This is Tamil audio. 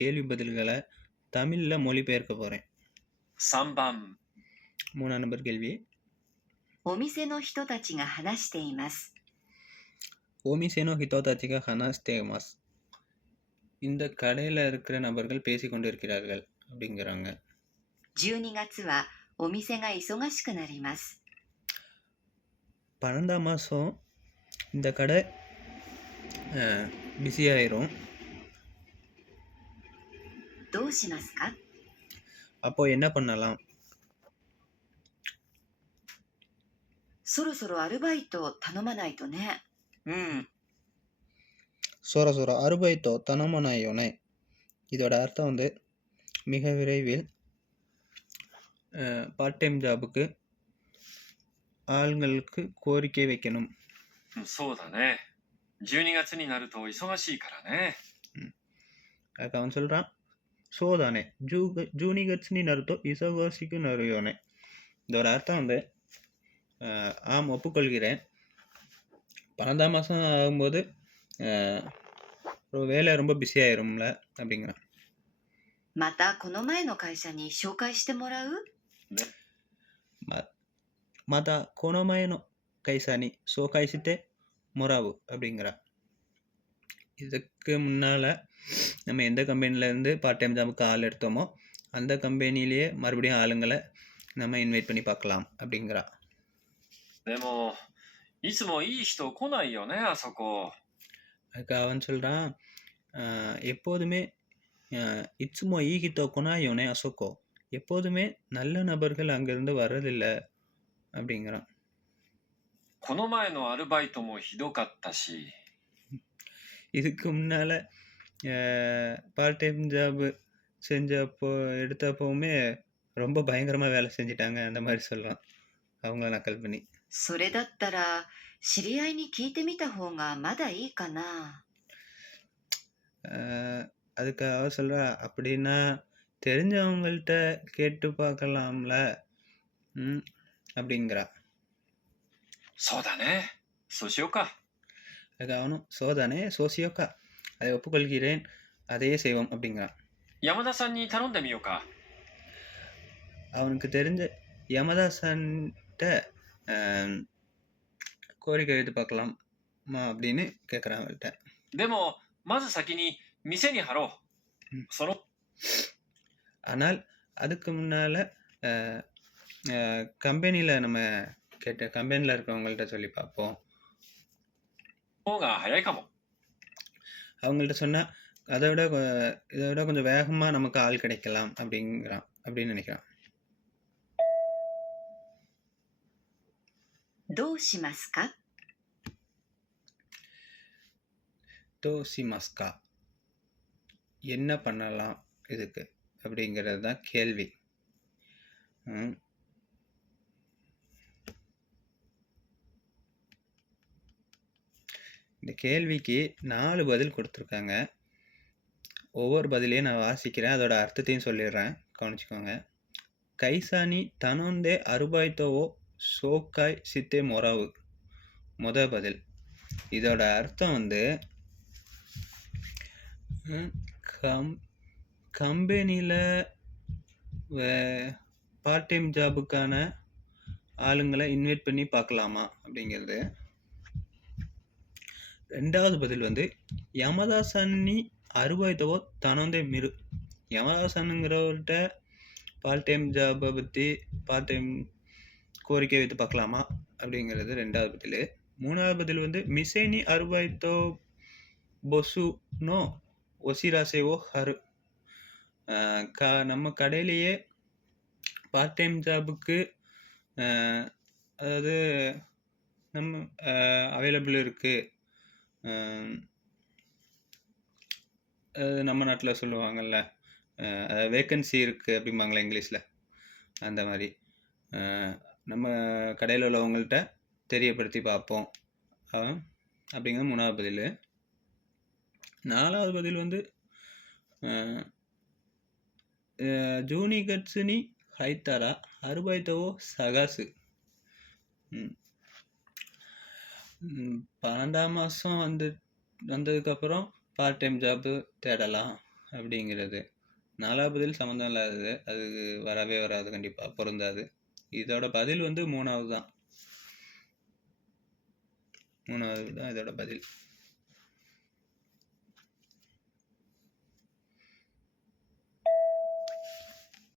கேள்வி பதில்களை தமிழில் மொழிபெயர்க்க போகிறேன். 3番 3ஆம் நம்பர் கேள்வி. お店の人たちが話しています。 ஓமிசேனோ ஹிதோதாச்சிகா ஹனாஸ்தேமாஸ். இந்த கடையில் இருக்கிற நபர்கள் பேசி கொண்டு இருக்கிறார்கள் அப்படிங்கிறாங்க. 12月はお店が忙しくなります。 12ஆம் மாதம் இந்த கடை பிஸியாயிரும். どうしますか？ அப்போ என்ன பண்ணலாம்? そろそろアルバイトを頼まないとね。 சொர சொர அருபைத்தோ தனமனாயோனே. இதோட அர்த்தம் வந்து மிக விரைவில் பார்ட் டைம் ஜாபுக்கு ஆளுங்களுக்கு கோரிக்கை வைக்கணும். そうだね。12月になると忙しいからね。 அதுக்கு அவன் சொல்கிறான், சோதானே ஜூனிகட்ஸ்னி நருத்தோ இசகோசிக்கு நருயோனே. இதோட அர்த்தம் வந்து ஆம் ஒப்புக்கொள்கிறேன். 12ஆம் மாதம் ஆகும்போது வேலை ரொம்ப பிஸியாயிரும்ல அப்படிங்கிறான். またこの前の会社に紹介してもらう？ மாதா கோனோமயனோ கைசானி சோ கைசித்தே மொராவு அப்படிங்கிறா. இதுக்கு முன்னால் நம்ம எந்த கம்பெனிலேருந்து பார்ட் டைம் ஜாபுக்கு ஆள் எடுத்தோமோ அந்த கம்பெனிலேயே மறுபடியும் ஆளுங்களை நம்ம இன்வைட் பண்ணி பார்க்கலாம் அப்படிங்கிறா. でもいつもいい人来ないよね、あそこ。 அதுக்கு அவன் சொல்கிறான், எப்போதுமே இட்சுமோ ஈகித்தோ கொனாயோனே அசோக்கோ, எப்போதுமே நல்ல நபர்கள் அங்கேருந்து வர்றதில்லை அப்படிங்கிறான். この前のアルバイトもひどかったし。 இதுக்கு முன்னால் பார்ட் டைம் ஜாபு எடுத்தப்போவுமே ரொம்ப பயங்கரமாக வேலை செஞ்சிட்டாங்க அந்த மாதிரி சொல்கிறான் அவங்கள நக்கல் பண்ணி. それだったら知り合いに聞いてみた方がまだいいかな。 அதுக்கு அவ சொல்கிறா, அப்படின்னா தெரிஞ்சவங்கள்ட்ட கேட்டு பார்க்கலாம்ல அப்படிங்கிறா. そうだね。そうしようか。 அதுக்கு அவனும் சோதானே சோசியோக்கா, அதை ஒப்புக்கொள்கிறேன், அதையே செய்வோம் அப்படிங்கிறான். 山田さんに頼んでみようか。 அவனுக்கு தெரிஞ்ச யமதாசன்கிட்ட கோரிக்கை வைத்து பார்க்கலாமா அப்படின்னு கேட்குறான் அவள்கிட்ட. でもまず先に店に貼ろう。その ஆனால் அதுக்கு முன்னால் கம்பெனியில் நம்ம கம்பெனியில் இருக்கவங்கள்ட்ட சொல்லி பார்ப்போம். 方が早いかも。 அவங்கள்ட்ட சொன்னால் இதை விட கொஞ்சம் வேகமாக நமக்கு ஆள் கிடைக்கலாம் அப்படின்னு நினைக்கிறான். どうしますか？ டோசிமஸ்கா, என்ன பண்ணலாம் இதுக்கு அப்படிங்கிறது தான் கேள்வி. இந்த கேள்விக்கு 4 பதில் கொடுத்துருக்காங்க. ஒவ்வொரு பதிலையும் நான் வாசிக்கிறேன், அதோட அர்த்தத்தையும் சொல்லிடுறேன், கவனிச்சுக்கோங்க. கைசானி தனோந்தே அருபாய்த்தோவோ சோக்காய் சித்தே மொராவு பதில். இதோட அர்த்தம் வந்து கம்பெனியில் பார்ட் டைம் ஜாபுக்கான ஆளுங்களை இன்வைட் பண்ணி பார்க்கலாமா அப்படிங்கிறது. 2வது பதில் வந்து யமதாசன்னி அருபாய்த்தவோ தனோந்தே மிரு, யமதாசனுங்கிறவர்கிட்ட பார்ட் டைம் ஜாபை பற்றி பார்ட் டைம் கோரிக்கை வைத்து பார்க்கலாமா அப்படிங்கிறது 2வது பதில். 3வது பதில் வந்து மிசேனி அருபாய்த்தோ பொசு நோ ஒசிராசேவோ ஹரு, நம்ம கடையிலேயே பார்ட் டைம் ஜாபுக்கு அதாவது நம்ம அவைலபிள் இருக்குது, நம்ம நாட்டில் சொல்லுவாங்கள்ல வேக்கன்சி இருக்குது அப்படிம்பாங்களே இங்கிலீஷில், அந்த மாதிரி நம்ம கடையில் உள்ளவங்கள்ட்ட தெரியப்படுத்தி பார்ப்போம் அப்படிங்கிறது 3வது பதில். 4வது பதில் வந்து ஜூனிகட்ஸுனி ஹைத்தாரா அருபாய்த்தவோ சகாசு, 12ஆம் மாதம் வந்ததுக்கப்புறம் பார்ட் டைம் ஜாப்பு தேடலாம் அப்படிங்கிறது. 4வது பதில் சம்மந்தம் இல்லாதது. அது வரவே வராது, கண்டிப்பா பொருந்தாது. இதோட பதில் வந்து 3வது தான். 3வது தான் இதோட பதில்.